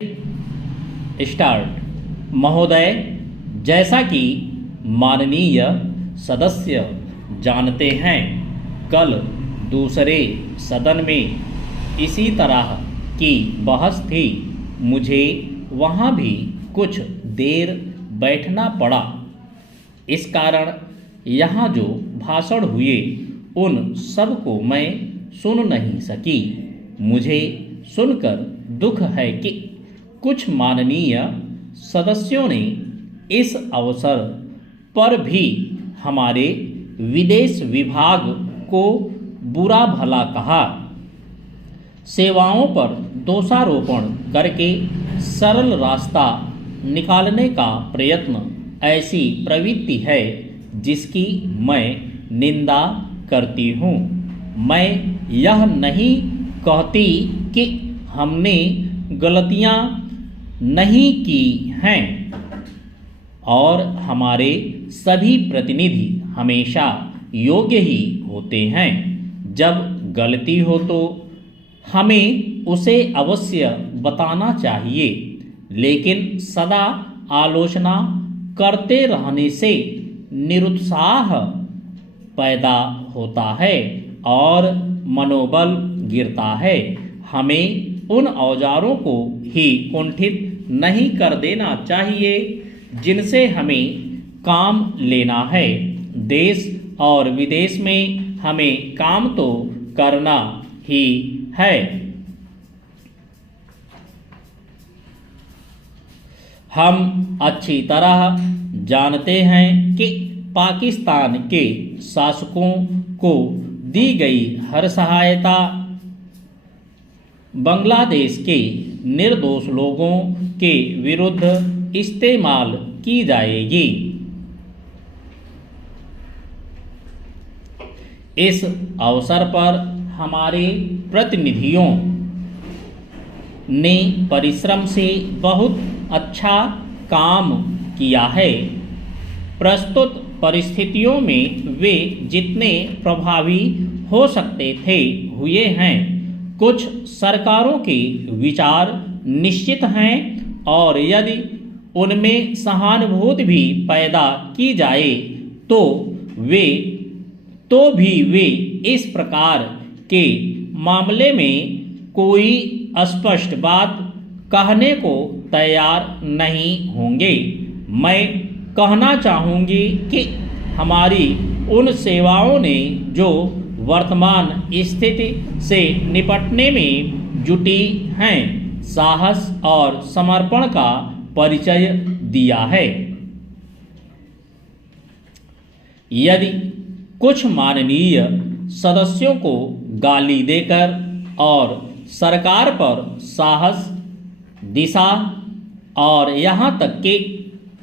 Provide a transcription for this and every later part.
Start. महोदय, जैसा कि माननीय सदस्य जानते हैं, कल दूसरे सदन में इसी तरह की बहस थी। मुझे वहाँ भी कुछ देर बैठना पड़ा। इस कारण यहाँ जो भाषण हुए उन सब को मैं सुन नहीं सकी। मुझे सुनकर दुख है कि कुछ माननीय सदस्यों ने इस अवसर पर भी हमारे विदेश विभाग को बुरा भला कहा। सेवाओं पर दोषारोपण करके सरल रास्ता निकालने का प्रयत्न ऐसी प्रवृत्ति है जिसकी मैं निंदा करती हूँ। मैं यह नहीं कहती कि हमने गलतियाँ नहीं की हैं और हमारे सभी प्रतिनिधि हमेशा योग्य ही होते हैं। जब गलती हो तो हमें उसे अवश्य बताना चाहिए, लेकिन सदा आलोचना करते रहने से निरुत्साह पैदा होता है और मनोबल गिरता है। हमें उन औजारों को ही कुंठित नहीं कर देना चाहिए जिनसे हमें काम लेना है। देश और विदेश में हमें काम तो करना ही है। हम अच्छी तरह जानते हैं कि पाकिस्तान के शासकों को दी गई हर सहायता बांग्लादेश के निर्दोष लोगों के विरुद्ध इस्तेमाल की जाएगी। इस अवसर पर हमारे प्रतिनिधियों ने परिश्रम से बहुत अच्छा काम किया है। प्रस्तुत परिस्थितियों में वे जितने प्रभावी हो सकते थे हुए हैं। कुछ सरकारों के विचार निश्चित हैं और यदि उनमें सहानुभूति भी पैदा की जाए तो वे इस प्रकार के मामले में कोई स्पष्ट बात कहने को तैयार नहीं होंगे। मैं कहना चाहूँगी कि हमारी उन सेवाओं ने जो वर्तमान स्थिति से निपटने में जुटी हैं, साहस और समर्पण का परिचय दिया है। यदि कुछ माननीय सदस्यों को गाली देकर और सरकार पर साहस, दिशा और यहाँ तक कि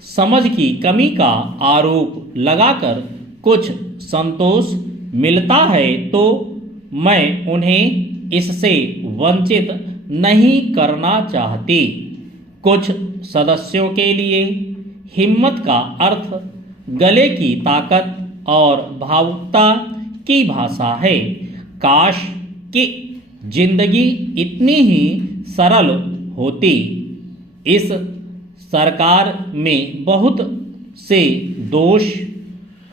समझ की कमी का आरोप लगाकर कुछ संतोष मिलता है तो मैं उन्हें इससे वंचित नहीं करना चाहती। कुछ सदस्यों के लिए हिम्मत का अर्थ गले की ताकत और भावुकता की भाषा है। काश कि जिंदगी इतनी ही सरल होती। इस सरकार में बहुत से दोष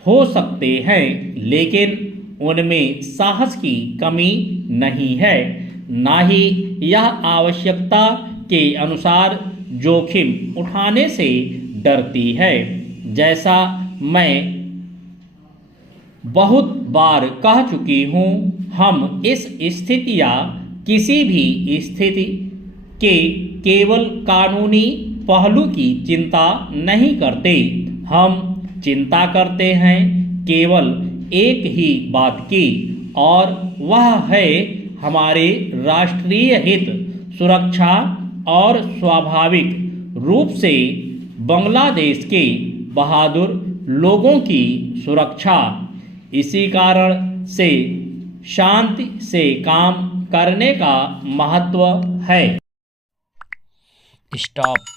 हो सकते हैं, लेकिन उनमें साहस की कमी नहीं है, ना ही यह आवश्यकता के अनुसार जोखिम उठाने से डरती है। जैसा मैं बहुत बार कह चुकी हूँ, हम इस स्थिति या किसी भी स्थिति के केवल कानूनी पहलू की चिंता नहीं करते। हम चिंता करते हैं केवल एक ही बात की, और वह है हमारे राष्ट्रीय हित, सुरक्षा और स्वाभाविक रूप से बांग्लादेश के बहादुर लोगों की सुरक्षा। इसी कारण से शांति से काम करने का महत्व है। स्टॉप।